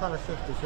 خلاص شفته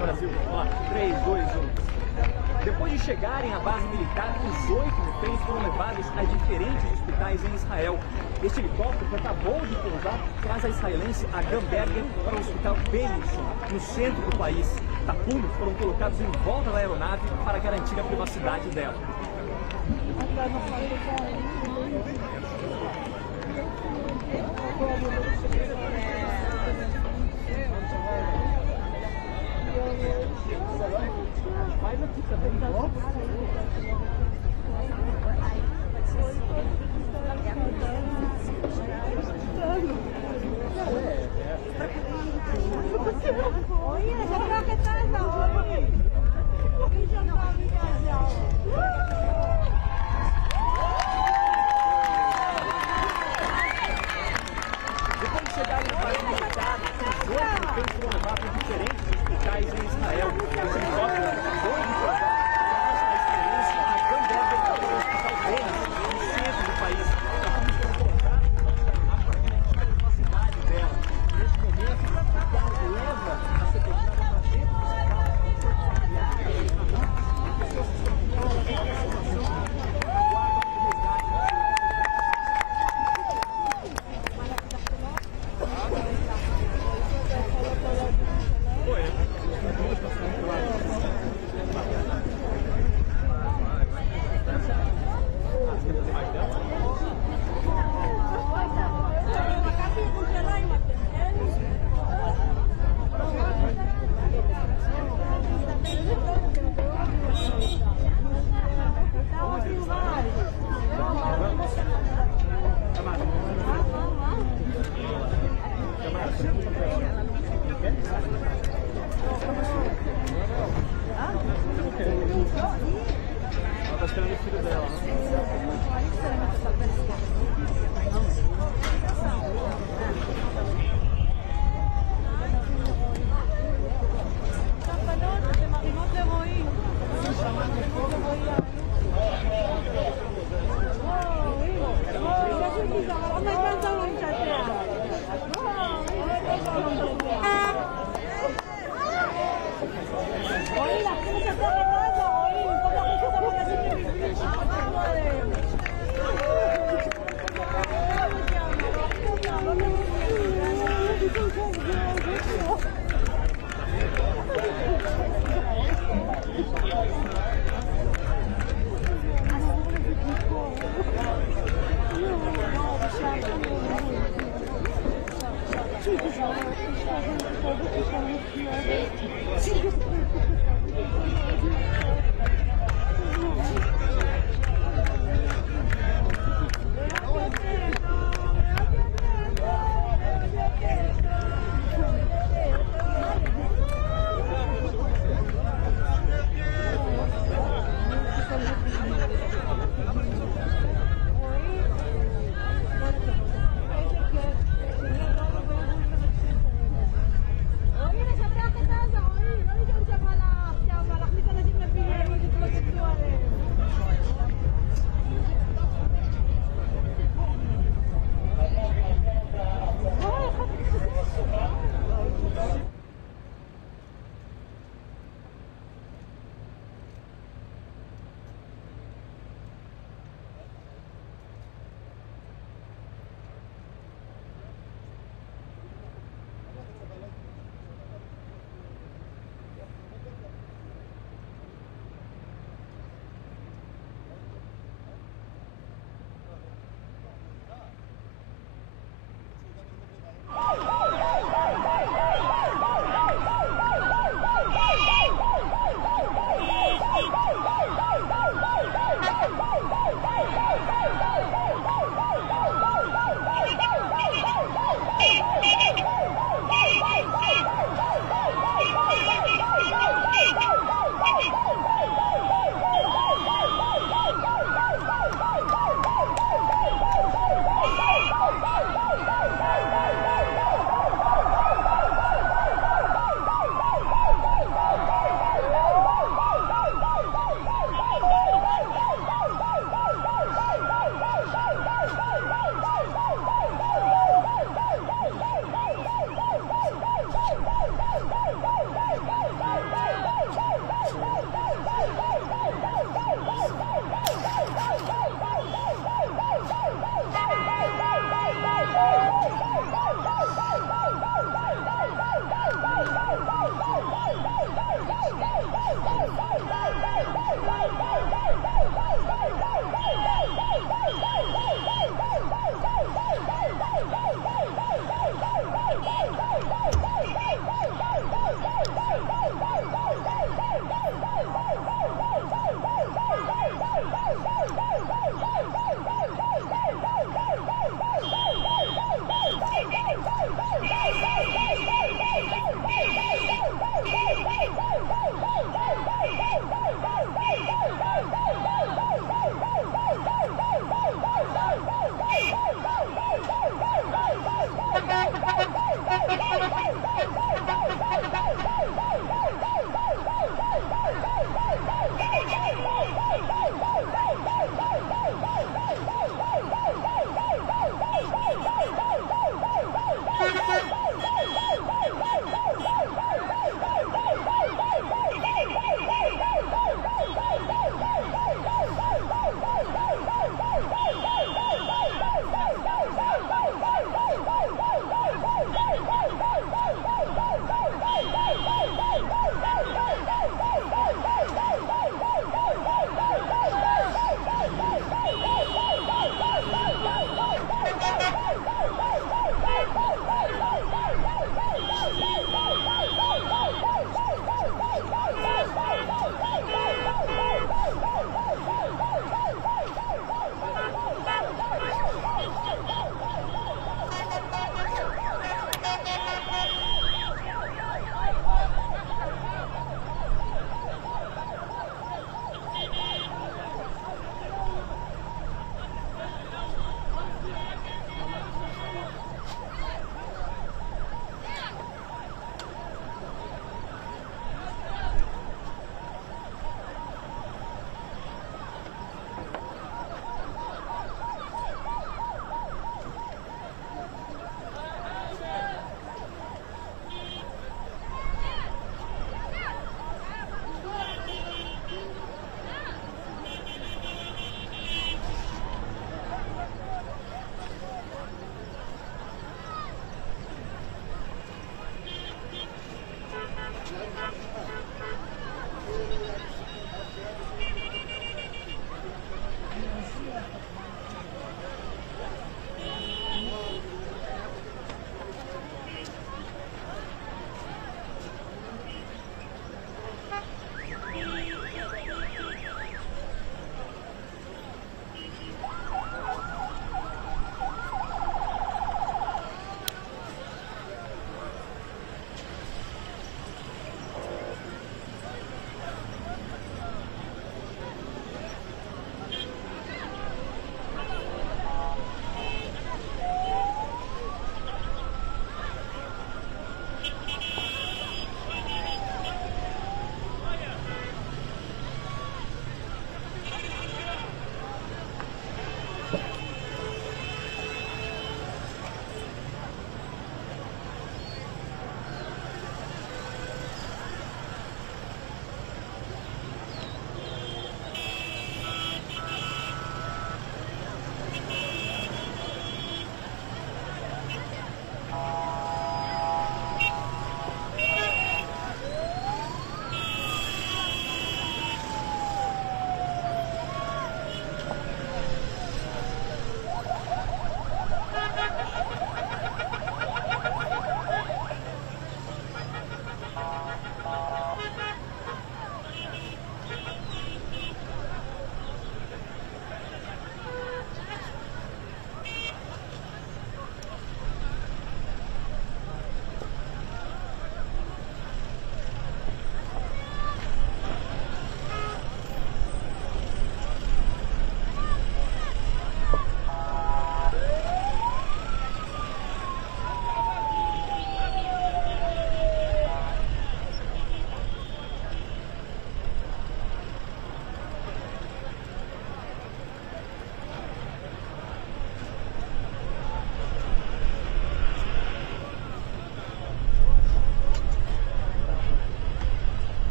Brasil, ó, 3, 2, 1. Depois de chegarem à base militar, os 8 reféns foram levados a diferentes hospitais em Israel. Este helicóptero, que acabou de pousar, traz a israelense Agam Berger para o hospital Beilinson, no centro do país. Tapumes foram colocados em volta da aeronave para garantir a privacidade dela. Faz aqui também, tá? Depois de chegarem no país militar, os 8 reféns foram levados a diferentes hospitais em Israel. Os helicópteros acabou de pousar a experiência a Agam Berger para o hospital deles, no centro do país. Eles foram colocados para garantir a privacidade dela. Neste momento, o carro leva a sequestrada para dentro do hospital. Pessoas que estão em situação aguardam o resgate. Ela tá esperando o filho dela,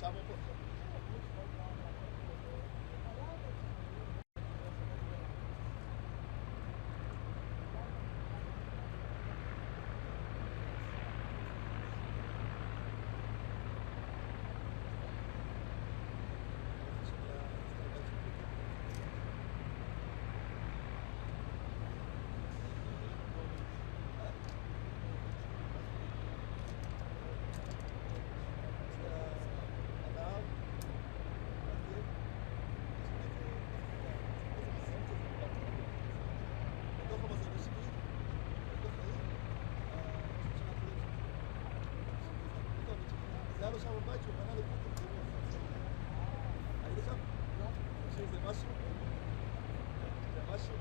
Sabe por quê? היה לו שם בבית שהוא בנה לפוטין, היית שם? לא. תקשיב, זה משהו? זה משהו?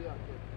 מצוין, כן.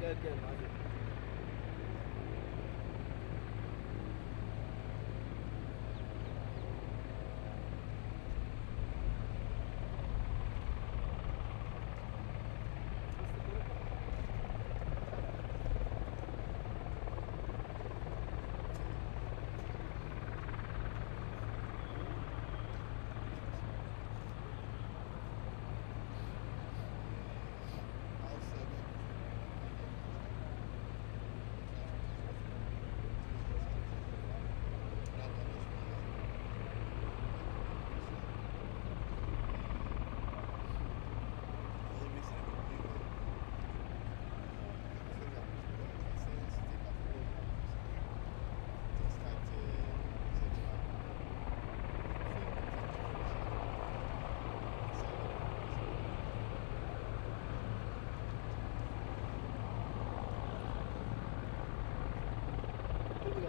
כן, כן, מה זה?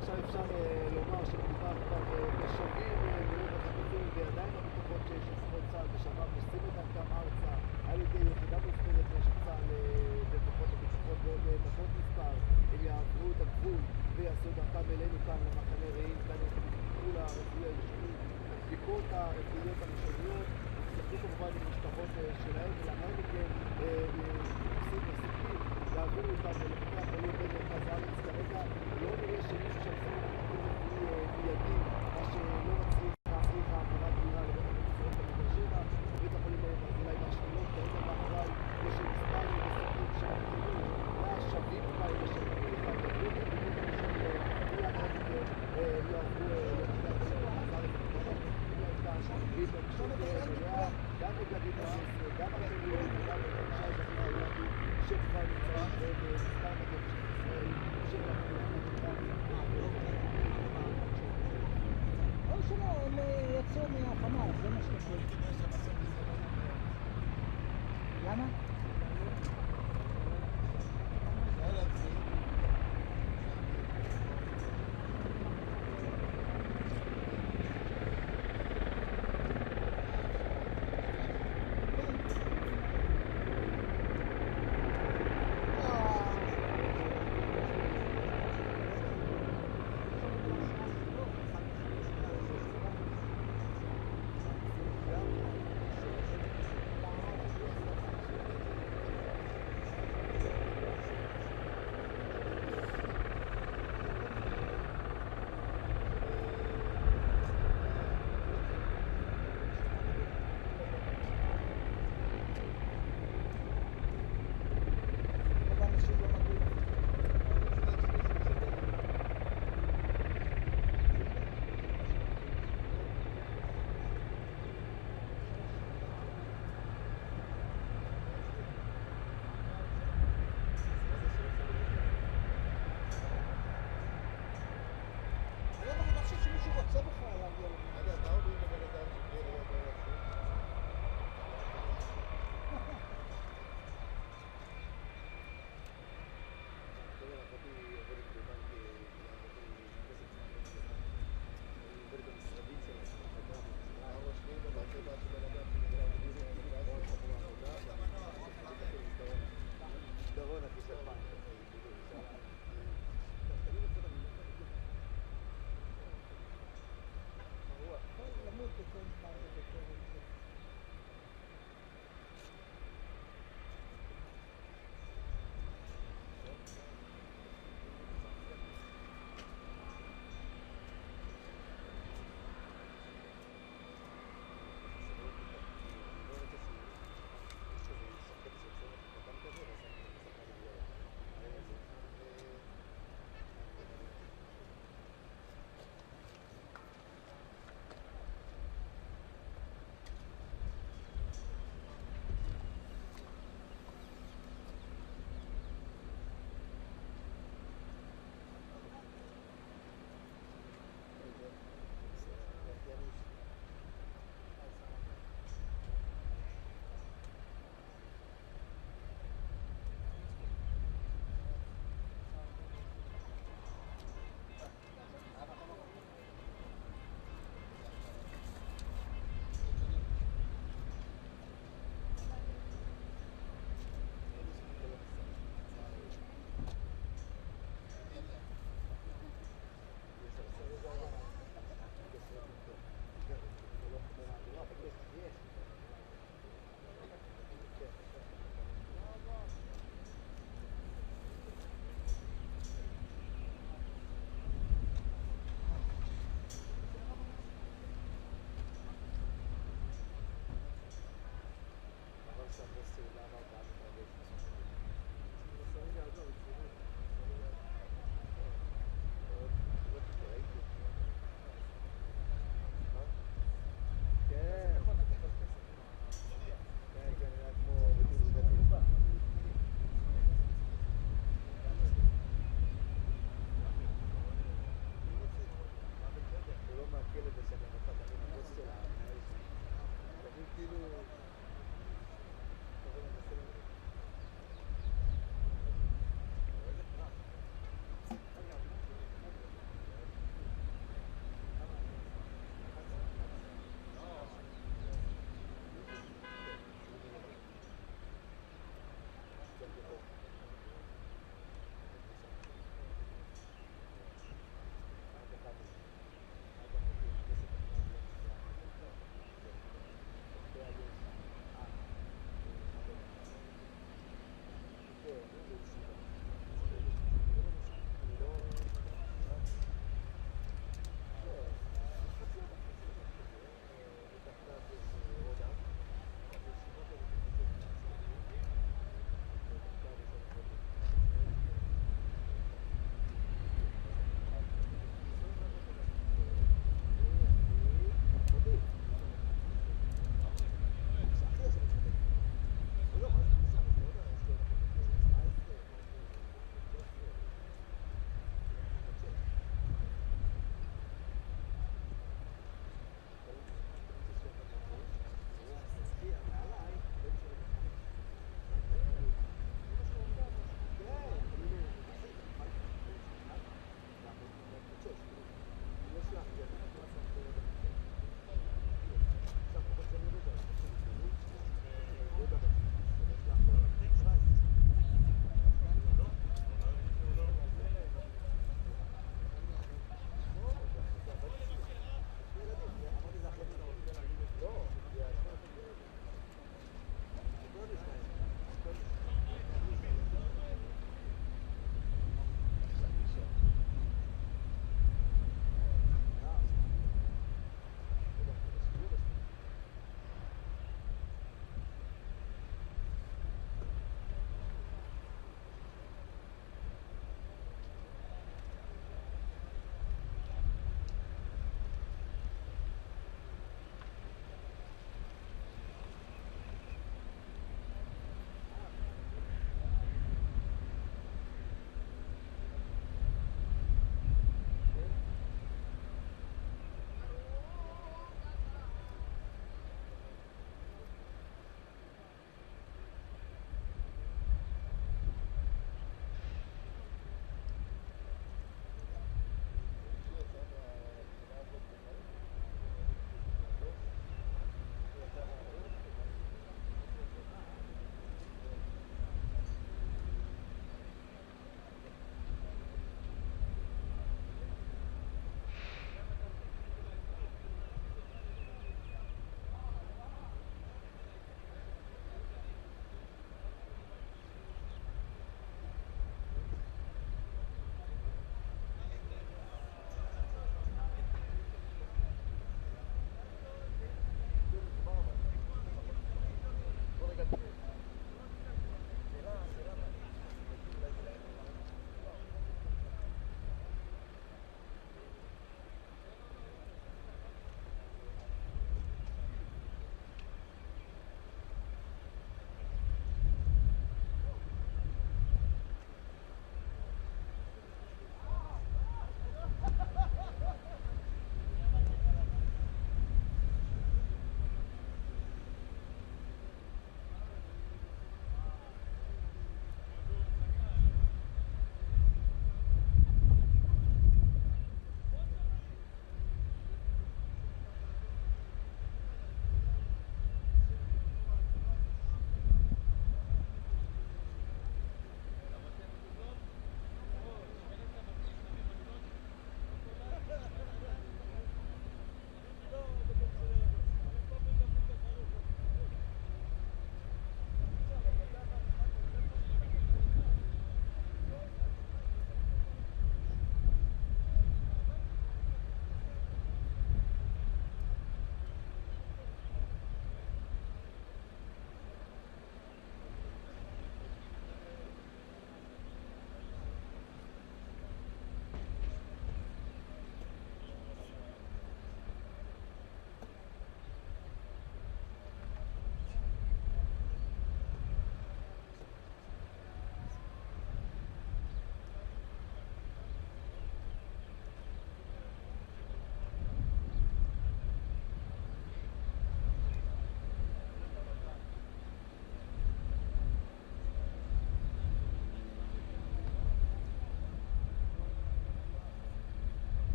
עכשיו אפשר לומר שמדובר כבר בשבים ולא בחטופים ועדיין הביטחון שיש לצבאות צה"ל ושב"כ עושים את דרכם ארצה על ידי יחידה מובחרת של צה"ל וכוחות הביטחון בעוד דקות מספר הם יעברו את הגבול ויעשו דרכם אלינו כאן למחנה רעים כאן יתקבלו לרפואי היישובי הבדיקות הרפואיות הראשוניות יצטרכו כמובן עם משפחות שלהם ולאחר מכן עושים מסכים להעביר אותם לבתי החולים במרכז הארץ כרגע לא נראה שמישהו שעשה מיידי מה שלא מצריך להכריח העברה גבירה לבית החולים בבאר שבע בבית החולים ברזילי באשקלון כרגע מאחוריי יש מספר מסכים שהתחילו לשבים כאלה שמתחילים להגביר את הבדיקות הראשוניות ולאחר מכן יעברו לבתי החולים במרכז הארץ והיא פשוט מלאה גם בגדים ה-16, גם החולים וגם בחמישה אזרחים העולמיים שכבר נמצאים במספר מגן של ישראל שאנחנו או שלא, הם יצאו מהחמאס, זה מה שקשור. למה?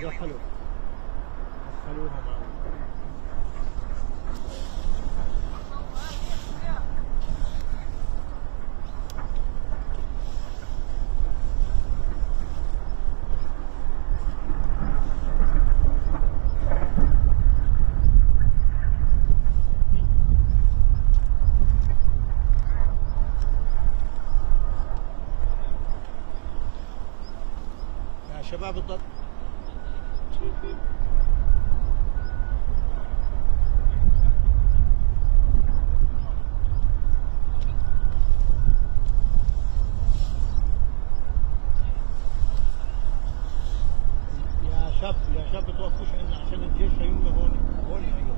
دخلوا دخلوها معهم. يا شباب الضبط يا شاب توقفوش عندنا عشان الجيش هيملى هون هون اليوم.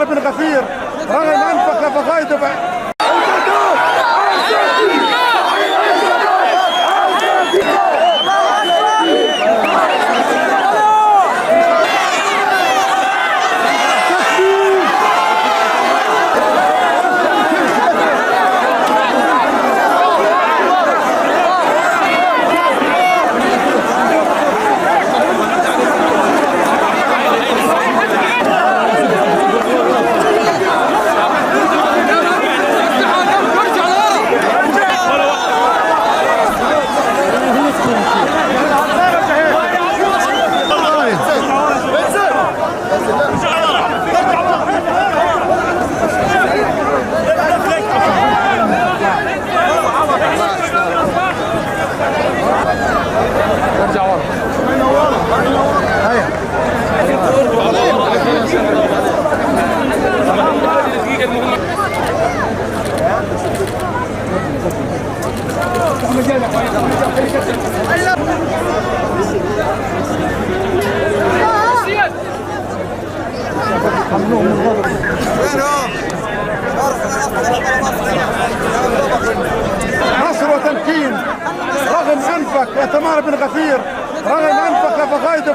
تمار بن غفير رغم أنفق نفقاته نصر وتمكين رغم أنفق وتمار بن غفير رغم أنفق نفقاته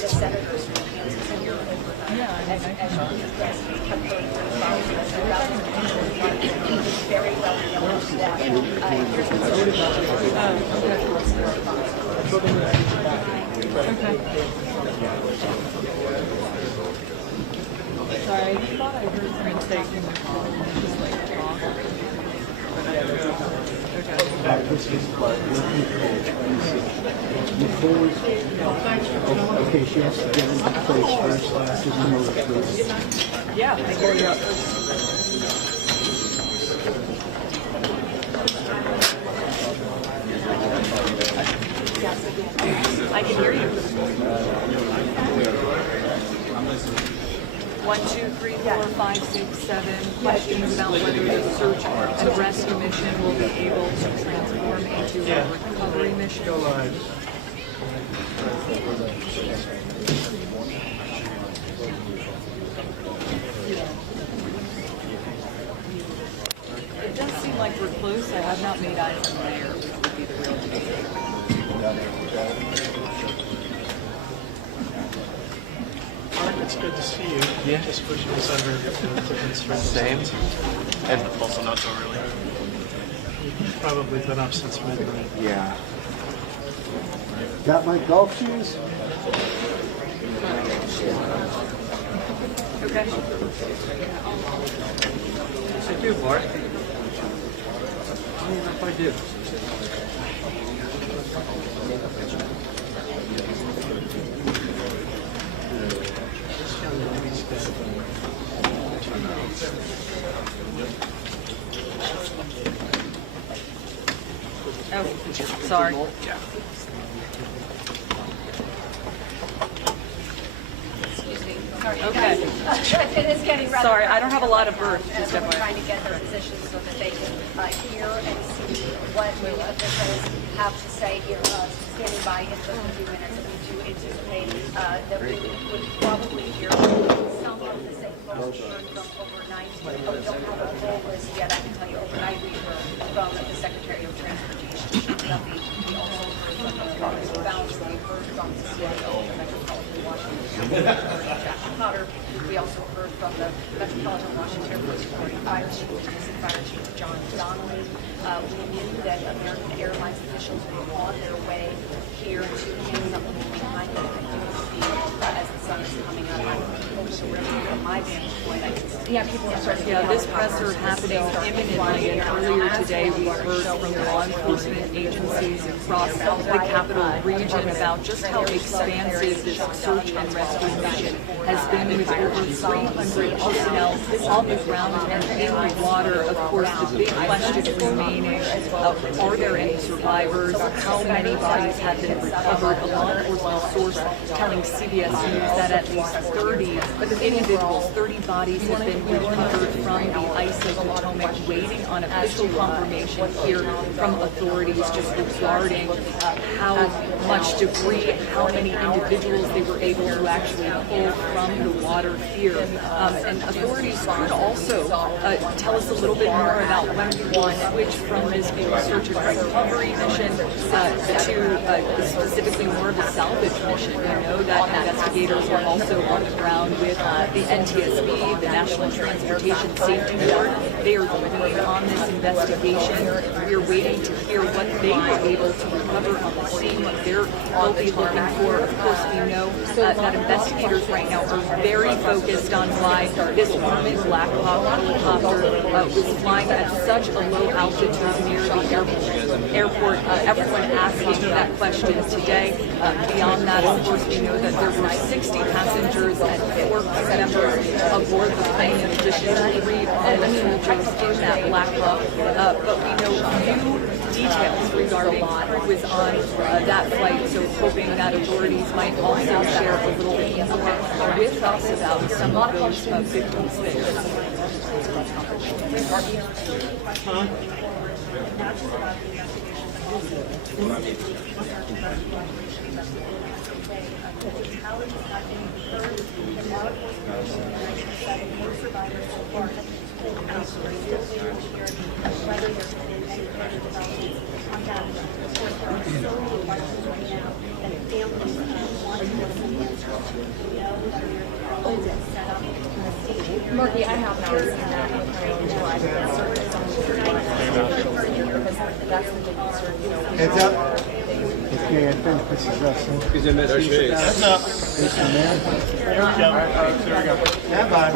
the senators from Kansas and your as you have heard very well known that here's the Sorry, I thought I heard someone say, just like talk. Okay, she has to get into place first. Just know the truth. Yeah, I hear you. I can hear you. 1, 2, 3, 4, 5, 6, 7 questions about whether the search and rescue mission will be able to transform into a recovery mission. It does seem like we're close. I have not made eyes on the air, which would be the real case. Mark, it's good to see you. Yeah. Just wishing us under different Same. And also not so early. You've probably been up since midnight. Yeah. Got my golf shoes? Okay. Yes, I do, Mark. I don't know if I do. This young lady's dead. Oh, sorry. Yeah. Okay. It is getting rather. Sorry, I don't have a lot of birth. As we're trying to get their positions so that they can hear and see what the officials have to say here. Standing by in just a few minutes, we do anticipate that we would probably hear some of the same folks we heard from overnight. We don't have a full list yet. I can tell you overnight we heard from the Secretary of Transportation, Duffy. We also heard from the Department of Balance. We heard from the CIO of Metropolitan Washington. Jack Potter. We also heard from the Metropolitan Washington Airport Security Fire Chief, Fire Chief John Donnelly. We knew that American Airlines officials were on their way here to get something behind them. I do see as the sun is coming up. I'm over the river from my vantage point. I can see people are starting to Yeah, this presser happening imminently, and earlier today we heard from law enforcement agencies across the capital region about just how expansive this search and rescue mission has been, with over 300 personnel on the ground and in the water. Of course, the big question remaining, are there any survivors? How many bodies have been recovered? A law enforcement source telling CBS News that at least 30 individuals, 30 bodies have been recovered from the ice of Potomac, waiting on official confirmation here from authorities just regarding how much debris, how many individuals they were able to actually pull from the water here. And authorities could also tell us a little bit more about when we will switch from this being a search and recovery mission to specifically more of a salvage mission. We know that investigators are also on the ground with the NTSB, the National Transportation Safety Board. They are leading on this investigation. We're waiting to hear what they were able to recover on the scene, what they'll be looking for. Of course, we know that investigators right now are very focused on why this Grumman Black Hawk helicopter was flying at such a low altitude near the airport. Everyone asking that question today. Beyond that, of course, we know that there were 60 passengers and 4 crew members aboard the plane, in addition to 3 soldiers in that Black Hawk. But we know few details regarding who was on that flight, so hoping that authorities might also share a little bit more with us about some of those victims there. that families want to know some answers to. You know, whether you're set up staging. Marky, I have not seen that with my own two eyes. That's the big concern, you know. Heads up. He's in that shape. Heads up. Stand by.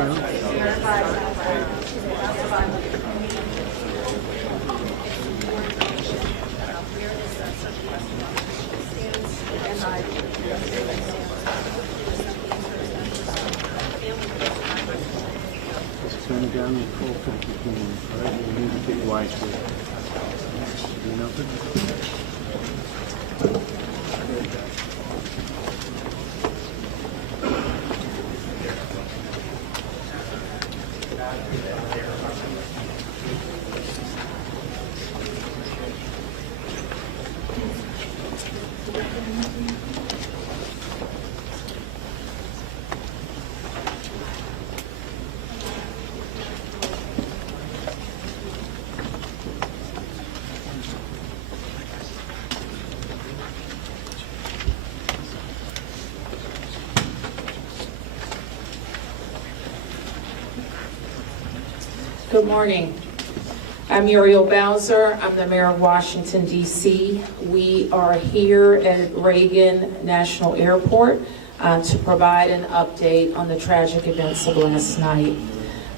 Turn it down to full 50 cans, right? You need to get wide with it. Do nothing? Good morning. I'm Muriel Bowser. I'm the mayor of Washington, D.C. We are here at Reagan National Airport to provide an update on the tragic events of last night.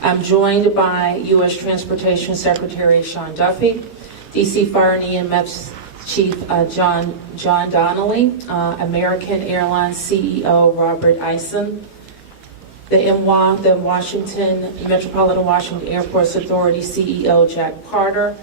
I'm joined by U.S. Transportation Secretary Sean Duffy, D.C. Fire and EMS Chief John Donnelly, American Airline CEO Robert Eisen, the Metropolitan Washington Airports Authority CEO Jack Carter,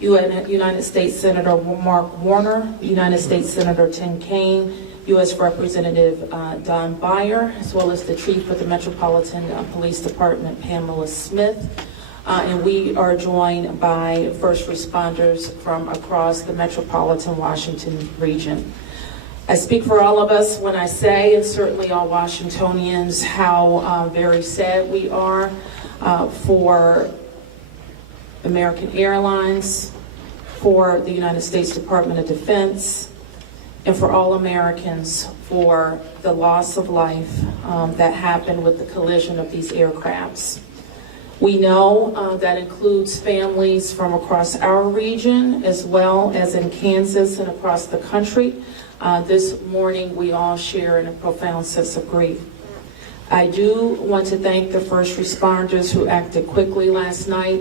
United States Senator Mark Warner, United States Senator Tim Kaine, U.S. Representative Don Beyer, as well as the Chief of the Metropolitan Police Department, Pamela Smith. And we are joined by first responders from across the Metropolitan Washington region. I speak for all of us when I say, and certainly all Washingtonians, how very sad we are for American Airlines, for the United States Department of Defense, and for all Americans for the loss of life that happened with the collision of these aircrafts. We know that includes families from across our region, as well as in Kansas and across the country. This morning, we all share in a profound sense of grief. I do want to thank the first responders who acted quickly last night,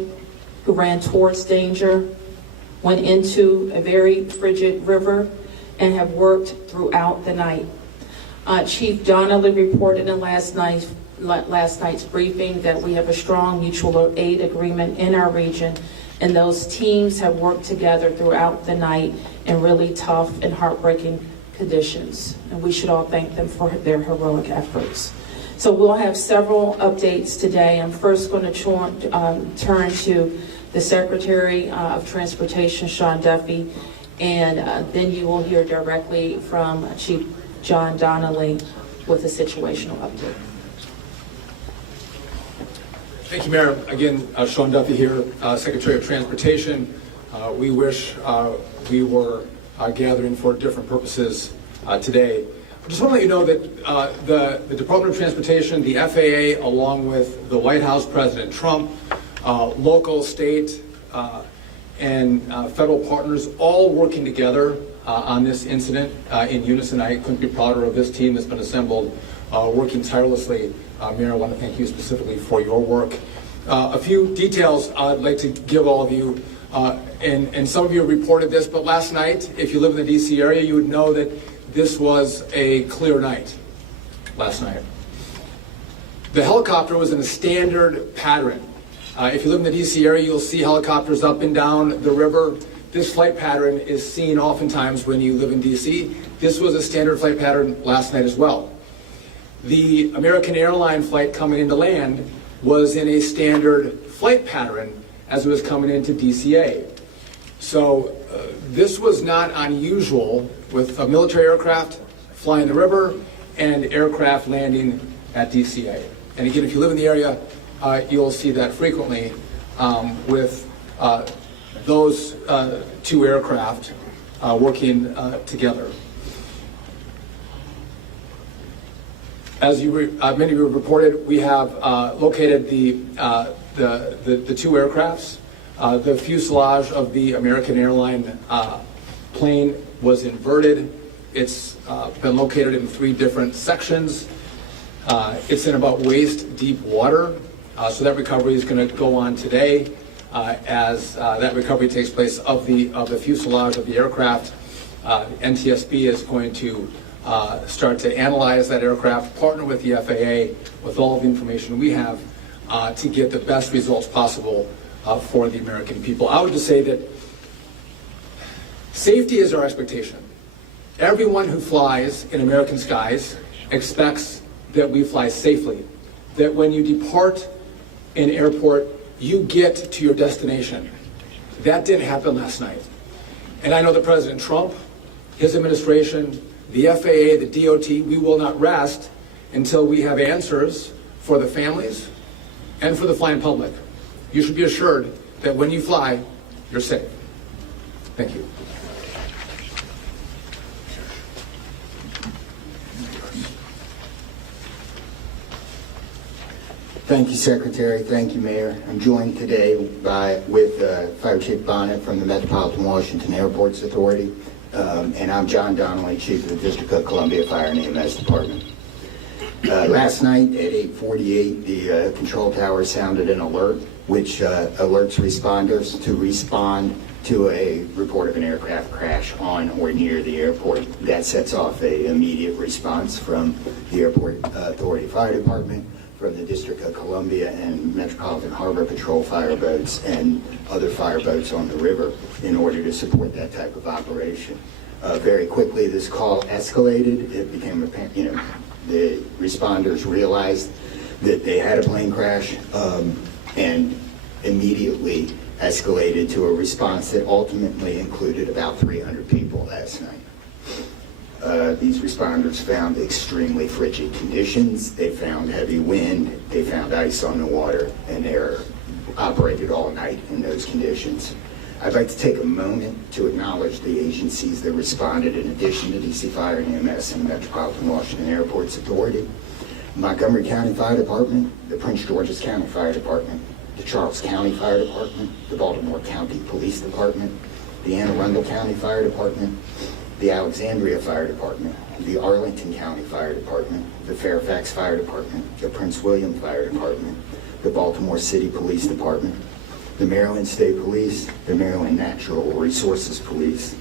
who ran towards danger, went into a very frigid river, and have worked throughout the night. Chief Donnelly reported in last night's briefing that we have a strong mutual aid agreement in our region, and those teams have worked together throughout the night in really tough and heartbreaking conditions, and we should all thank them for their heroic efforts. So we'll have several updates today. I'm first going to turn to the Secretary of Transportation, Sean Duffy, and then you will hear directly from Chief John Donnelly with a situational update. Thank you, Mayor. Again, Sean Duffy here, Secretary of Transportation. We wish we were gathering for different purposes today. I just want to let you know that the Department of Transportation, the FAA, along with the White House, President Trump, local, state, and federal partners, all working together on this incident in unison. I couldn't be prouder of this team that's been assembled, working tirelessly. Mayor, I want to thank you specifically for your work. A few details I'd like to give all of you, and some of you reported this, but last night, if you live in the DC area, you would know that this was a clear night last night. The helicopter was in a standard pattern. If you live in the DC area, you'll see helicopters up and down the river. This flight pattern is seen oftentimes when you live in DC. This was a standard flight pattern last night as well. The American Airline flight coming into land was in a standard flight pattern as it was coming into DCA. So this was not unusual with a military aircraft flying the river and aircraft landing at DCA. And again, if you live in the area, you'll see that frequently with those two aircraft working together. As many of you have reported, we have located the two aircrafts. The fuselage of the American Airline plane was inverted. It's been located in 3 different sections. It's in about waist deep water, so that recovery is going to go on today. As that recovery takes place of the fuselage of the aircraft, NTSB is going to start to analyze that aircraft, partner with the FAA with all the information we have to get the best results possible for the American people. I would just say that safety is our expectation. Everyone who flies in American skies expects that we fly safely, that when you depart an airport, you get to your destination. That didn't happen last night. And I know that President Trump, his administration, the FAA, the DOT, we will not rest until we have answers for the families and for the flying public. You should be assured that when you fly, you're safe. Thank you. Thank you, Secretary. Thank you, Mayor. I'm joined today with Fire Chief Bonnet from the Metropolitan Washington Airports Authority, and I'm John Donnelly, Chief of the District of Columbia Fire and EMS Department. Last night at 8:48, the control tower sounded an alert, which alerts responders to respond to a report of an aircraft crash on or near the airport. That sets off an immediate response from the Airport Authority Fire Department, from the District of Columbia and Metropolitan Harbor Patrol fire boats and other fire boats on the river in order to support that type of operation. Very quickly, this call escalated. It became apparent, the responders realized that they had a plane crash and immediately escalated to a response that ultimately included about 300 people last night. These responders found extremely frigid conditions. They found heavy wind. They found ice on the water, and they operated all night in those conditions. I'd like to take a moment to acknowledge the agencies that responded in addition to DC Fire and EMS and Metropolitan Washington Airports Authority. Montgomery County Fire Department, the Prince George's County Fire Department, the Charles County Fire Department, the Baltimore County Police Department, the Anne Arundel County Fire Department, the Alexandria Fire Department, the Arlington County Fire Department, the Fairfax Fire Department, the Prince William Fire Department, the Baltimore City Police Department, the Maryland State Police, the Maryland Natural Resources Police,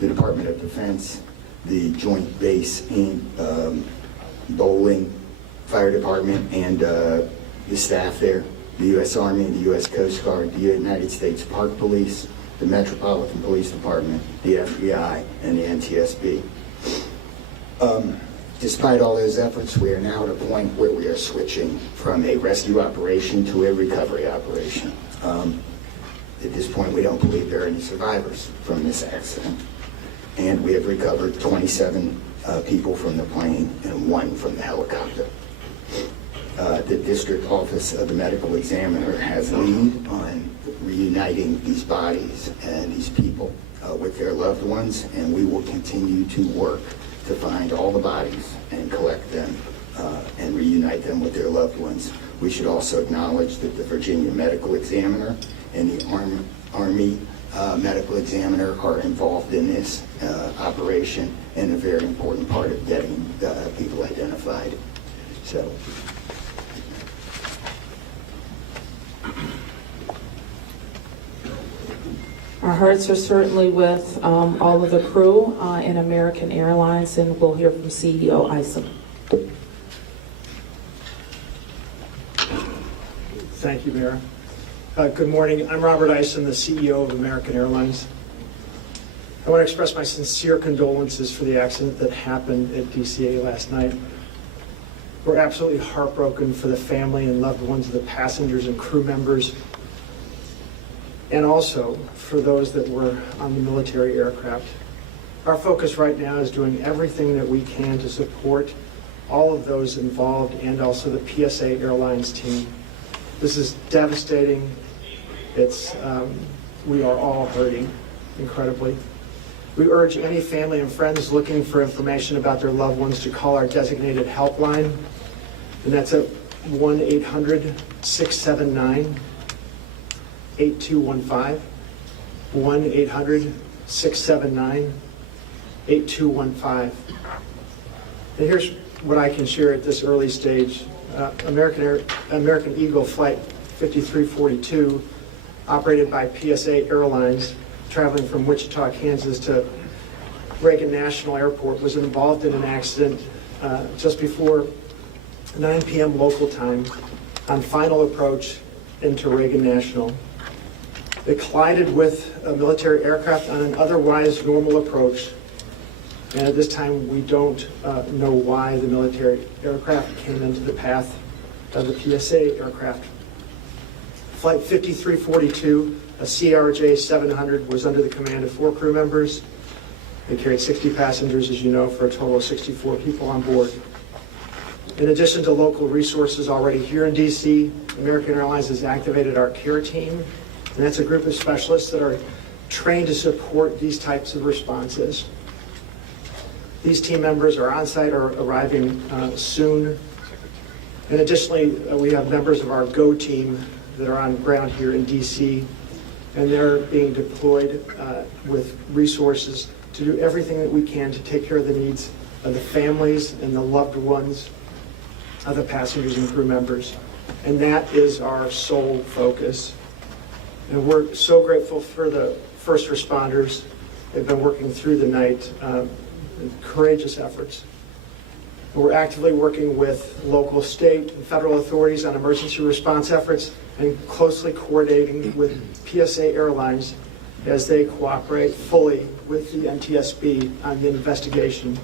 the Department of Defense, the Joint Base in Bowling Fire Department and the staff there, the U.S. Army and the U.S. Coast Guard, the United States Park Police, the Metropolitan Police Department, the FBI, and the NTSB. Despite all those efforts, we are now at a point where we are switching from a rescue operation to a recovery operation. At this point, we don't believe there are any survivors from this accident. And we have recovered 27 people from the plane and 1 from the helicopter. The District Office of the Medical Examiner has lead on reuniting these bodies and these people with their loved ones, and we will continue to work to find all the bodies and collect them and reunite them with their loved ones. We should also acknowledge that the Virginia Medical Examiner and the Army Medical Examiner are involved in this operation and a very important part of getting people identified. So. Our hearts are certainly with all of the crew in American Airlines, and we'll hear from CEO Isom. Thank you, Mayor. Good morning. I'm Robert Isom, the CEO of American Airlines. I want to express my sincere condolences for the accident that happened at DCA last night. We're absolutely heartbroken for the family and loved ones of the passengers and crew members, and also for those that were on the military aircraft. Our focus right now is doing everything that we can to support all of those involved and also the PSA Airlines team. This is devastating. We are all hurting incredibly. We urge any family and friends looking for information about their loved ones to call our designated helpline And that's at 1-800-679-8215. 1-800-679-8215. And here's what I can share at this early stage. American Eagle Flight 5342, operated by PSA Airlines, traveling from Wichita, Kansas to Reagan National Airport, was involved in an accident just before 9 p.m. local time on final approach into Reagan National. They collided with a military aircraft on an otherwise normal approach. And at this time, we don't know why the military aircraft came into the path of the PSA aircraft. Flight 5342, a CRJ-700, was under the command of 4 crew members. They carried 60 passengers, as you know, for a total of 64 people on board. In addition to local resources already here in D.C., American Airlines has activated our care team, and that's a group of specialists that are trained to support these types of responses. These team members are on site or arriving soon. And additionally, we have members of our GO team that are on ground here in D.C., and they're being deployed with resources to do everything that we can to take care of the needs of the families and the loved ones of the passengers and crew members. And that is our sole focus. And we're so grateful for the first responders. They've been working through the night, courageous efforts. We're actively working with local, state, and federal authorities on emergency response efforts and closely coordinating with PSA Airlines as they cooperate fully with the NTSB on the investigation.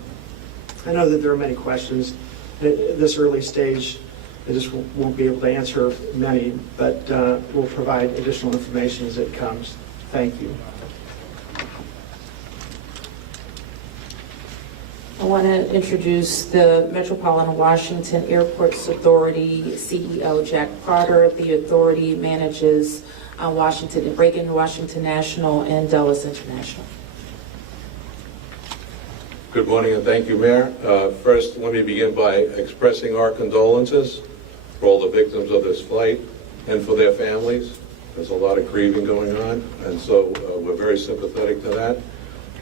I know that there are many questions at this early stage. I just won't be able to answer many, but we'll provide additional information as it comes. Thank you. I want to introduce the Metropolitan Washington Airports Authority CEO, Jack Carter. The authority manages Reagan Washington National and Dulles International. Good morning and thank you, Mayor. First, let me begin by expressing our condolences for all the victims of this flight and for their families. There's a lot of grieving going on, and so we're very sympathetic to that.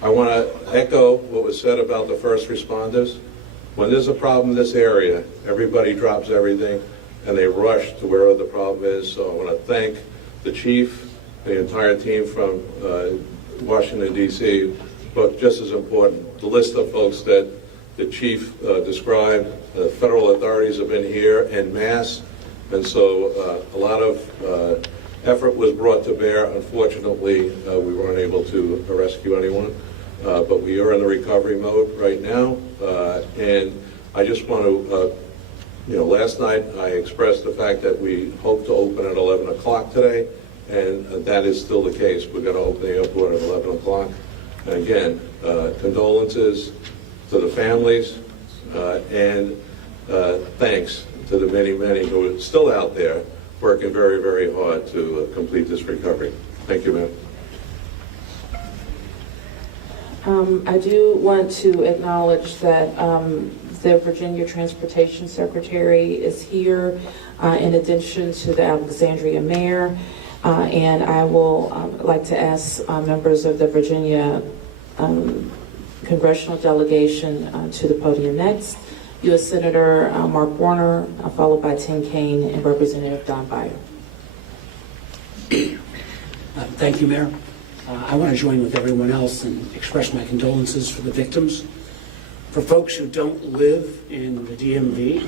I want to echo what was said about the first responders. When there's a problem in this area, everybody drops everything and they rush to wherever the problem is. So I want to thank the chief, the entire team from Washington, D.C., but just as important, the list of folks that the chief described. The federal authorities have been here en masse, and so a lot of effort was brought to bear. Unfortunately, we weren't able to rescue anyone, but we are in the recovery mode right now, and I just want to, last night I expressed the fact that we hope to open at 11 o'clock today, and that is still the case. We're going to open the airport at 11 o'clock. And again, condolences to the families, and thanks to the many, many who are still out there working very, very hard to complete this recovery. Thank you, ma'am. I do want to acknowledge that the Virginia Transportation Secretary is here, in addition to the Alexandria Mayor, and I will like to ask members of the Virginia Congressional delegation to the podium next. U.S. Senator Mark Warner, followed by Tim Kaine and Representative Don Beyer. Thank you, Mayor. I want to join with everyone else and express my condolences for the victims. For folks who don't live in the DMV,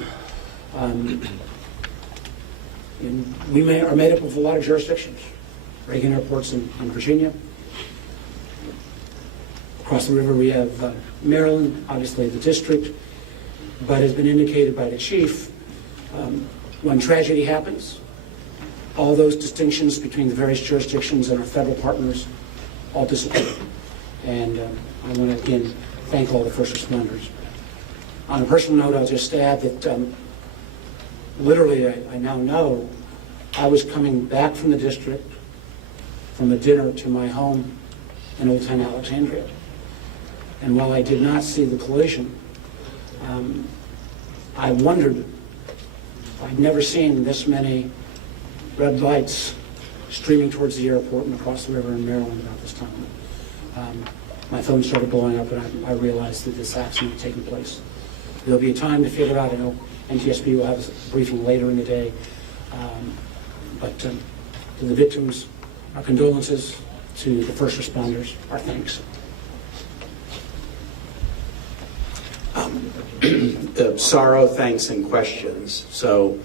we are made up of a lot of jurisdictions. Reagan Airport's in Virginia. Across the river we have Maryland, obviously the district, but has been indicated by the chief, when tragedy happens, all those distinctions between the various jurisdictions and our federal partners all disappear. And I want to again thank all the first responders. On a personal note, I'll just add that literally I now know I was coming back from the district from a dinner to my home in Old Town Alexandria. And while I did not see the collision, I wondered I've never seen this many red lights streaming towards the airport and across the river in Maryland about this time. My phone started blowing up, and I realized that this accident had taken place. There'll be a time to figure out. I know NTSB will have a briefing later in the day. But to the victims, our condolences. To the first responders, our thanks. Sorrow, thanks, and questions. So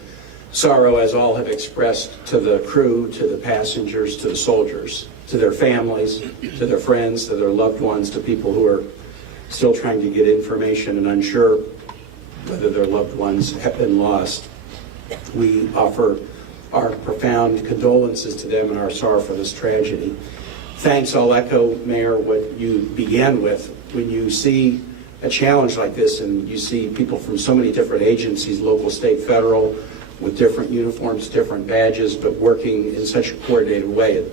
sorrow, as all have expressed, to the crew, to the passengers, to the soldiers, to their families, to their friends, to their loved ones, to people who are still trying to get information and unsure whether their loved ones have been lost. We offer our profound condolences to them and our sorrow for this tragedy. Thanks, I'll echo, Mayor, what you began with. When you see a challenge like this and you see people from so many different agencies, local, state, federal, with different uniforms, different badges, but working in such a coordinated way,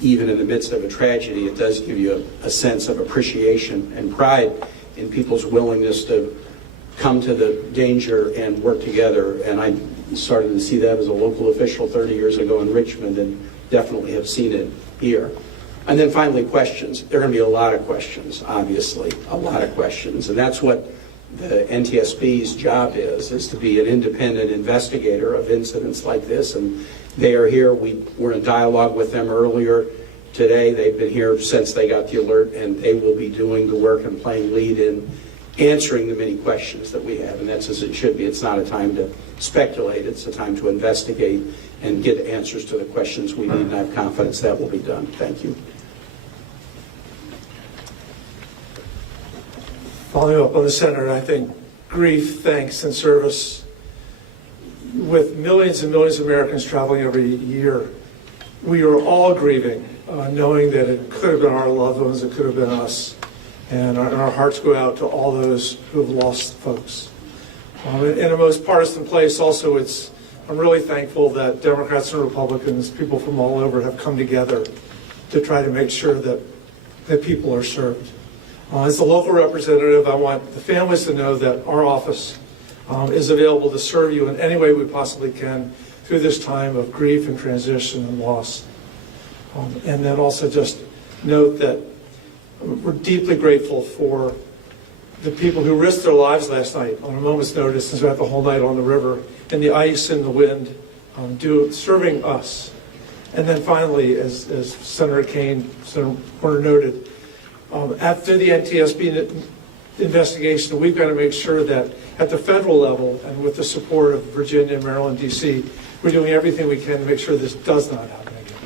even in the midst of a tragedy, it does give you a sense of appreciation and pride in people's willingness to come to the danger and work together. And I started to see that as a local official 30 years ago in Richmond, and definitely have seen it here. And then finally, questions. There are going to be a lot of questions, obviously, a lot of questions. And that's what the NTSB's job is to be an independent investigator of incidents like this. And they are here. We were in dialogue with them earlier today. They've been here since they got the alert, and they will be doing the work and playing lead in answering the many questions that we have. And that's as it should be. It's not a time to speculate. It's a time to investigate and get answers to the questions we need. And I have confidence that will be done. Thank you. Following up on the Senator, I think grief, thanks, and service, with millions and millions of Americans traveling every year, we are all grieving, knowing that it could have been our loved ones, it could have been us. And our hearts go out to all those who have lost folks. In a most partisan place also, I'm really thankful that Democrats and Republicans, people from all over, have come together to try to make sure that people are served. As a local representative, I want the families to know that our office is available to serve you in any way we possibly can through this time of grief and transition and loss. And then also just note that we're deeply grateful for the people who risked their lives last night on a moment's notice and spent the whole night on the river in the ice and the wind, serving us. And then finally, as Senator Kane, Senator Warner noted, after the NTSB investigation, we've got to make sure that at the federal level and with the support of Virginia, Maryland, D.C., we're doing everything we can to make sure this does not happen again.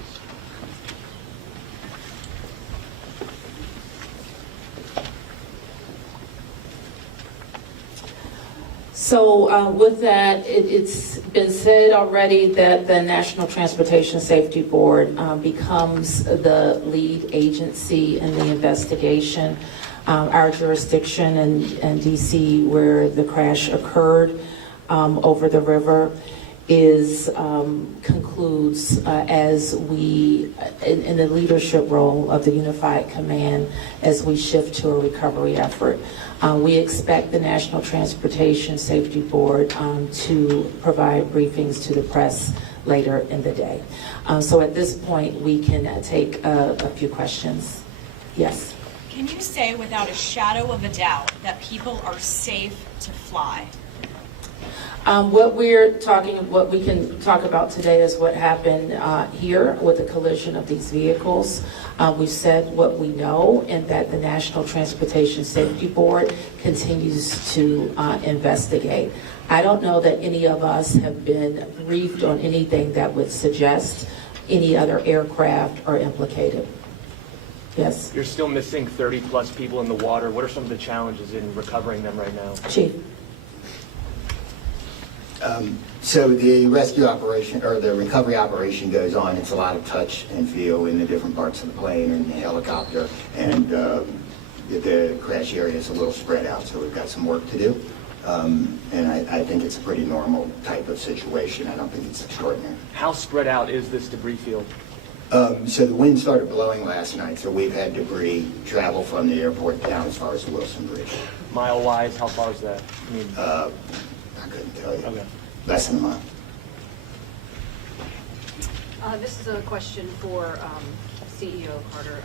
So with that, it's been said already that the National Transportation Safety Board becomes the lead agency in the investigation. Our jurisdiction in D.C., where the crash occurred over the river, concludes as we, in the leadership role of the Unified Command, as we shift to a recovery effort. We expect the National Transportation Safety Board to provide briefings to the press later in the day. So at this point, we can take a few questions. Yes. Can you say without a shadow of a doubt that people are safe to fly? What we can talk about today is what happened here with the collision of these vehicles. We've said what we know, and that the National Transportation Safety Board continues to investigate. I don't know that any of us have been briefed on anything that would suggest any other aircraft are implicated. Yes? You're still missing 30 plus people in the water. What are some of the challenges in recovering them right now? Chief. So the rescue operation, or the recovery operation, goes on. It's a lot of touch and feel in the different parts of the plane and the helicopter, and the crash area is a little spread out, so we've got some work to do. And I think it's a pretty normal type of situation. I don't think it's extraordinary. How spread out is this debris field? So the wind started blowing last night, so we've had debris travel from the airport down as far as the Wilson Bridge. Mile-wise, how far is that? I couldn't tell you. Okay. less than a month. This is a question for CEO Carter.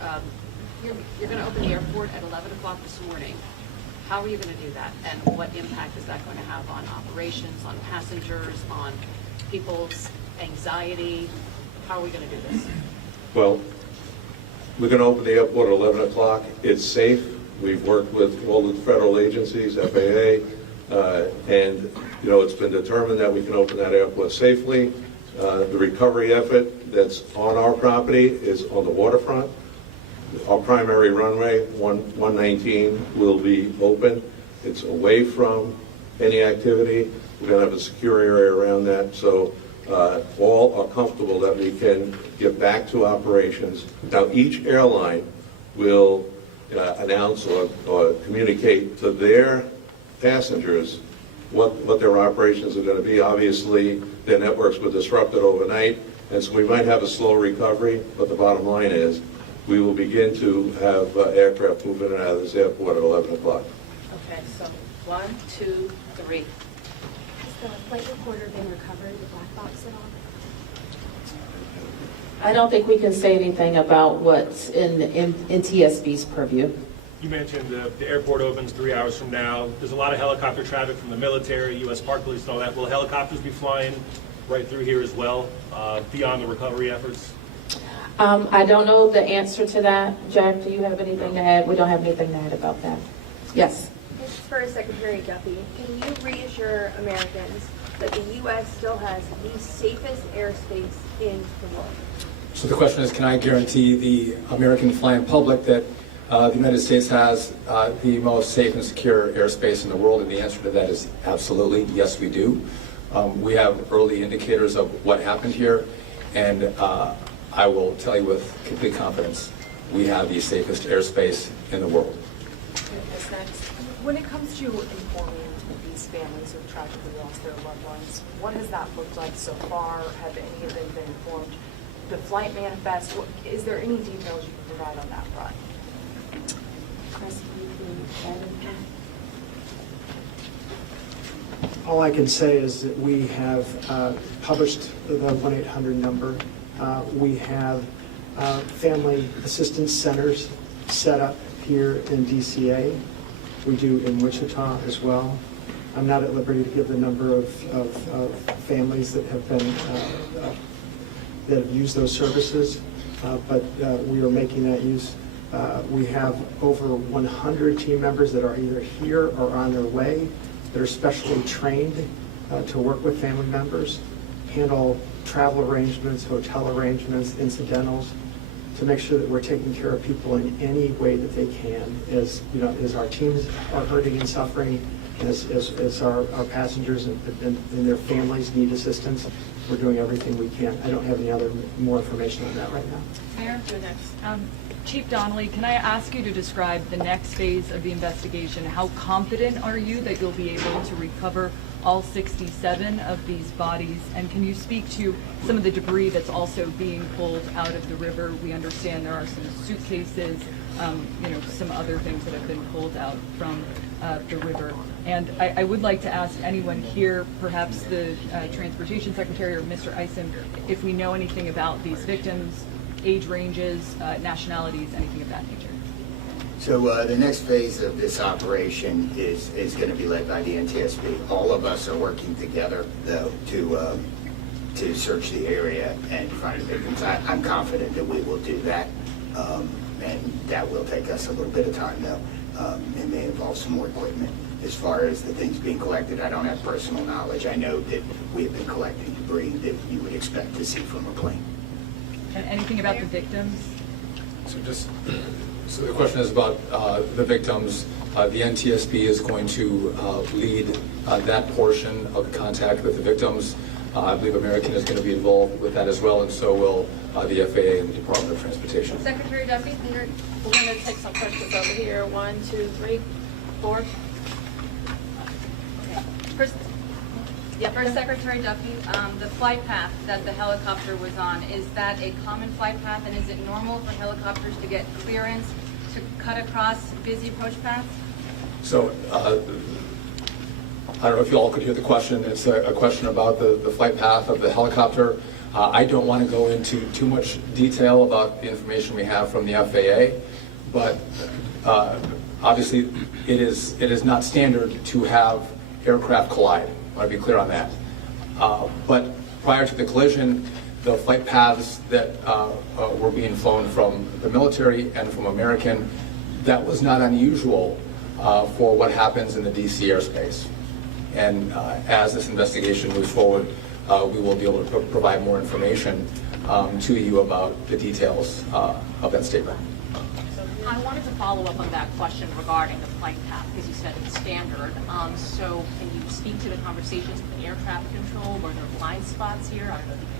You're going to open the airport at 11 o'clock this morning. How are you going to do that? And what impact is that going to have on operations, on passengers, on people's anxiety? How are we going to do this? Well, we're going to open the airport at 11 o'clock. It's safe. We've worked with all the federal agencies, FAA, and it's been determined that we can open that airport safely. The recovery effort that's on our property is on the waterfront. Our primary runway, 119, will be open. It's away from any activity. We're going to have a secure area around that, so all are comfortable that we can get back to operations. Now, each airline will announce or communicate to their passengers what their operations are going to be. Obviously, their networks were disrupted overnight, and so we might have a slow recovery, but the bottom line is we will begin to have aircraft moving in and out of this airport at 11 o'clock. Okay, so 1, 2, 3. Has the flight recorder been recovered, the black box at all? I don't think we can say anything about what's in NTSB's purview. You mentioned the airport opens 3 hours from now. There's a lot of helicopter traffic from the military, U.S. Park Police, and all that. Will helicopters be flying right through here as well, beyond the recovery efforts? I don't know the answer to that. Jack, do you have anything to add? We don't have anything to add about that. Yes. This is for Secretary Duffy. Can you reassure Americans that the U.S. still has the safest airspace in the world? So the question is, can I guarantee the American flying public that the United States has the most safe and secure airspace in the world? And the answer to that is absolutely, yes, we do. We have early indicators of what happened here, and I will tell you with complete confidence, we have the safest airspace in the world. When it comes to informing these families who tragically lost their loved ones, what has that looked like so far? Have any of them been informed? The flight manifest, is there any details you can provide on that front? All I can say is that we have published the 1-800 number. We have family assistance centers set up here in DCA. We do in Wichita as well. I'm not at liberty to give the number of families that have been that have used those services, but we are making that use. We have over 100 team members that are either here or on their way that are specially trained to work with family members, handle travel arrangements, hotel arrangements, incidentals, to make sure that we're taking care of people in any way that they can, as our teams are hurting and suffering, and as our passengers and their families need assistance. We're doing everything we can. I don't have any more information on that right now. Mayor, go next. Chief Donnelly, can I ask you to describe the next phase of the investigation? How confident are you that you'll be able to recover all 67 of these bodies? And can you speak to some of the debris that's also being pulled out of the river? We understand there are some suitcases, some other things that have been pulled out from the river. And I would like to ask anyone here, perhaps the Transportation Secretary or Mr. Isom, if we know anything about these victims, age ranges, nationalities, anything of that nature. So the next phase of this operation is going to be led by the NTSB. All of us are working together, though, to search the area and find the victims. I'm confident that we will do that, and that will take us a little bit of time, though. It may involve some more equipment. As far as the things being collected, I don't have personal knowledge. I know that we have been collecting debris that you would expect to see from a plane. And anything about the victims? So the question is about the victims. The NTSB is going to lead that portion of the contact with the victims. I believe American is going to be involved with that as well, and so will the FAA and the Department of Transportation. Secretary Duffy, we're going to take some questions over here. 1, 2, 3, 4. First Secretary Duffy, the flight path that the helicopter was on, is that a common flight path, and is it normal for helicopters to get clearance to cut across busy approach paths? So I don't know if you all could hear the question. It's a question about the flight path of the helicopter. I don't want to go into too much detail about the information we have from the FAA, but obviously it is not standard to have aircraft collide. I want to be clear on that. But prior to the collision, the flight paths that were being flown from the military and from American, that was not unusual for what happens in the DC airspace. And as this investigation moves forward, we will be able to provide more information to you about the details of that statement. I wanted to follow up on that question regarding the flight path, because you said it's standard. So can you speak to the conversations with air traffic control? Were there blind spots here? I don't know if you can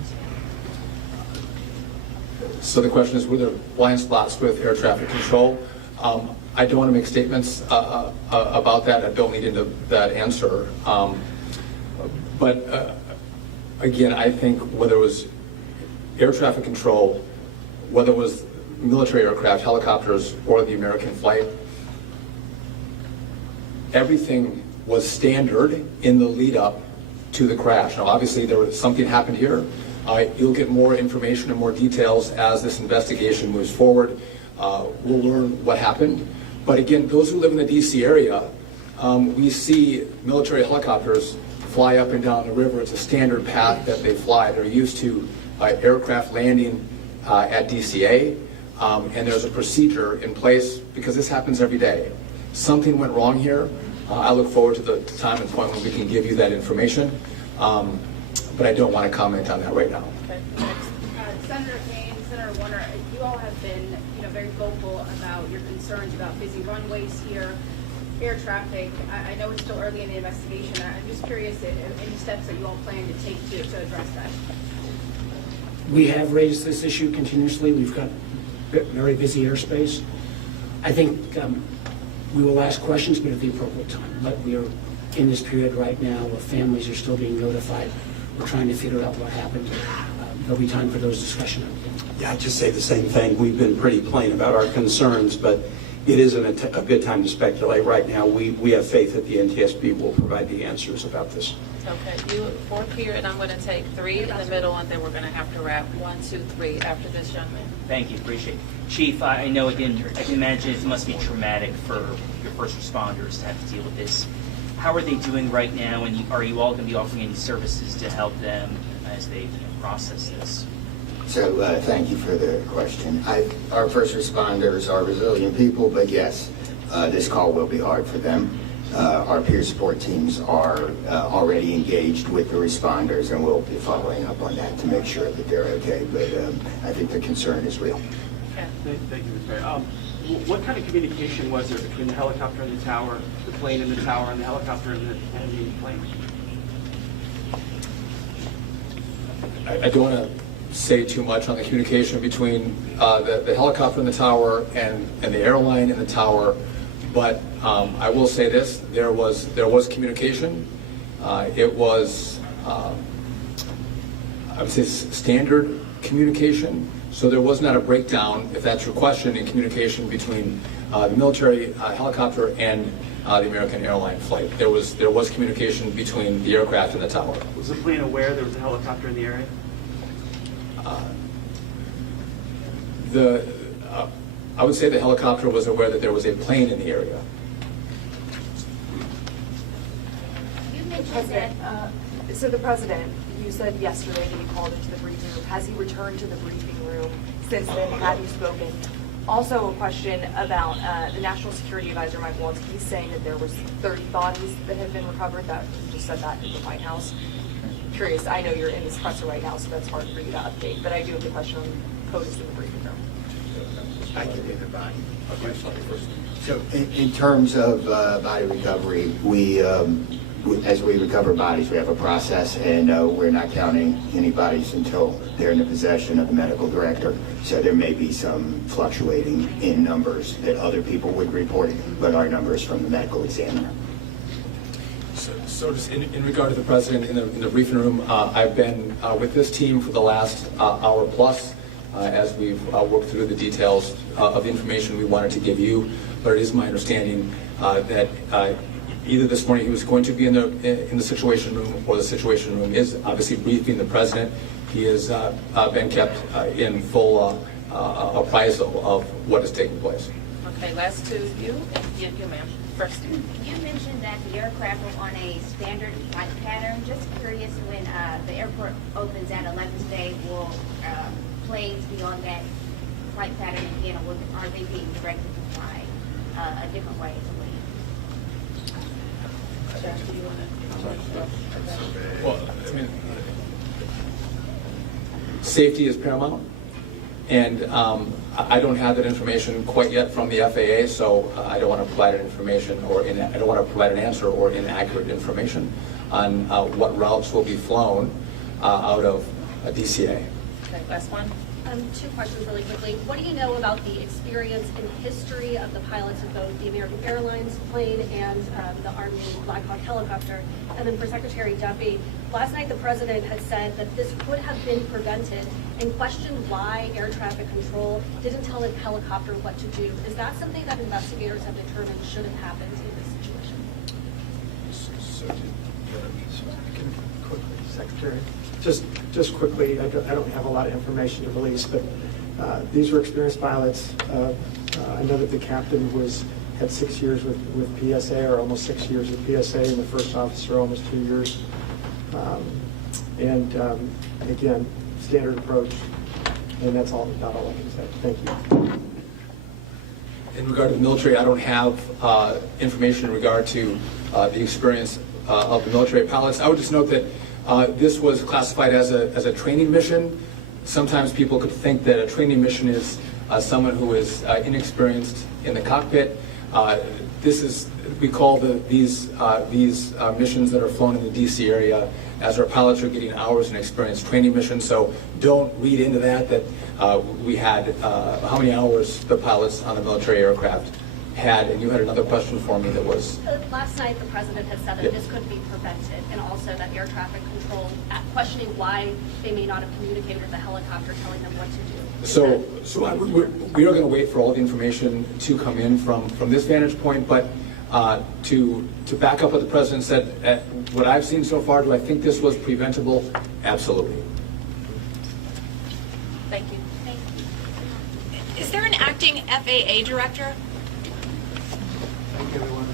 expand. So the question is, were there blind spots with air traffic control? I don't want to make statements about that. I don't lead into that answer. But again, I think whether it was air traffic control, whether it was military aircraft, helicopters, or the American flight, everything was standard in the lead up to the crash. Now, obviously, something happened here. You'll get more information and more details as this investigation moves forward. We'll learn what happened. But again, those who live in the DC area, we see military helicopters fly up and down the river. It's a standard path that they fly. They're used to aircraft landing at DCA. And there's a procedure in place because this happens every day. Something went wrong here. I look forward to the time and point when we can give you that information, but I don't want to comment on that right now. Senator Kaine, Senator Warner, you all have been, very vocal about your concerns about busy runways here, air traffic. I know it's still early in the investigation. I'm just curious if any steps that you all plan to take to address that. We have raised this issue continuously. We've got very busy airspace. I think we will ask questions, but at the appropriate time. But we are in this period right now where families are still being notified. We're trying to figure out what happened. There'll be time for those discussions. Yeah, I'd just say the same thing. We've been pretty plain about our concerns, but it isn't a good time to speculate right now. We have faith that the NTSB will provide the answers about this. Okay, you fourth here, and I'm going to take 3 in the middle, and then we're going to have to wrap 1, 2, 3 after this young man. Thank you, appreciate it. Chief, I know, again, I can imagine it must be traumatic for your first responders to have to deal with this. How are they doing right now, and are you all going to be offering any services to help them as they process this? So thank you for the question. Our first responders are resilient people, but yes, this call will be hard for them. Our peer support teams are already engaged with the responders, and we'll be following up on that to make sure that they're okay. But I think the concern is real. Okay. Thank you, Mr. Mayor. What kind of communication was there between the helicopter and the tower, the plane and the tower, and the helicopter and the plane? I don't want to say too much on the communication between the helicopter and the tower and the airline and the tower, but I will say this: there was communication. It was I would say standard communication. So there was not a breakdown, if that's your question, in communication between the military helicopter and the American airline flight. There was communication between the aircraft and the tower. Was the plane aware there was a helicopter in the area? I would say the helicopter was aware that there was a plane in the area. President, so the president, you said yesterday that he called into the briefing room. Has he returned to the briefing room since then? Have you spoken? Also, a question about the National Security Advisor, Mike Waltz. He's saying that there was 30 bodies that have been recovered. That you just said that in the White House. Curious. I know you're in this presser right now, so that's hard for you to update. But I do have the question on POTUS in the briefing room. I can do the body. Okay. So in terms of body recovery, as we recover bodies, we have a process, and we're not counting any bodies until they're in the possession of the medical director. So there may be some fluctuating in numbers that other people would report, but our numbers from the medical examiner. So just in regard to the president in the briefing room, I've been with this team for the last hour plus as we've worked through the details of the information we wanted to give you. But it is my understanding that either this morning he was going to be in the Situation Room, or the Situation Room is obviously briefing the president. He has been kept in full appraisal of what is taking place. Okay, last two, you ma'am, first. You mentioned that the aircraft were on a standard flight pattern. Just curious, when the airport opens at 11 today, will planes be on that flight pattern again, or are they being directed to fly a different way to leave? Well, I mean, safety is paramount, and I don't have that information quite yet from the FAA, so I don't want to provide information I don't want to provide an answer or inaccurate information on what routes will be flown out of DCA. Okay, last one. Two questions really quickly. What do you know about the experience and history of the pilots of both the American Airlines plane and the Army Black Hawk helicopter? And then for Secretary Duffy, last night the President had said that this could have been prevented and questioned why air traffic control didn't tell a helicopter what to do. Is that something that investigators have determined should have happened in this situation? Secretary. Just quickly, I don't have a lot of information to release, but these were experienced pilots. I know that the captain had 6 years with PSA, or almost 6 years with PSA, and the first officer almost 2 years. Again, standard approach, and that's about all I can say. Thank you. In regard to the military, I don't have information in regard to the experience of the military pilots. I would just note that this was classified as a training mission. Sometimes people could think that a training mission is someone who is inexperienced in the cockpit. We call these missions that are flown in the DC area as our pilots are getting hours in experience training missions. So don't read into that we had how many hours the pilots on the military aircraft had. And you had another question for me that was... Last night the President had said that this could be prevented, and also that air traffic control, questioning why they may not have communicated with the helicopter telling them what to do. So we are going to wait for all the information to come in from this vantage point, but to back up what the President said, what I've seen so far, do I think this was preventable? Absolutely. Thank you. Is there an acting FAA director? Thank you, everyone.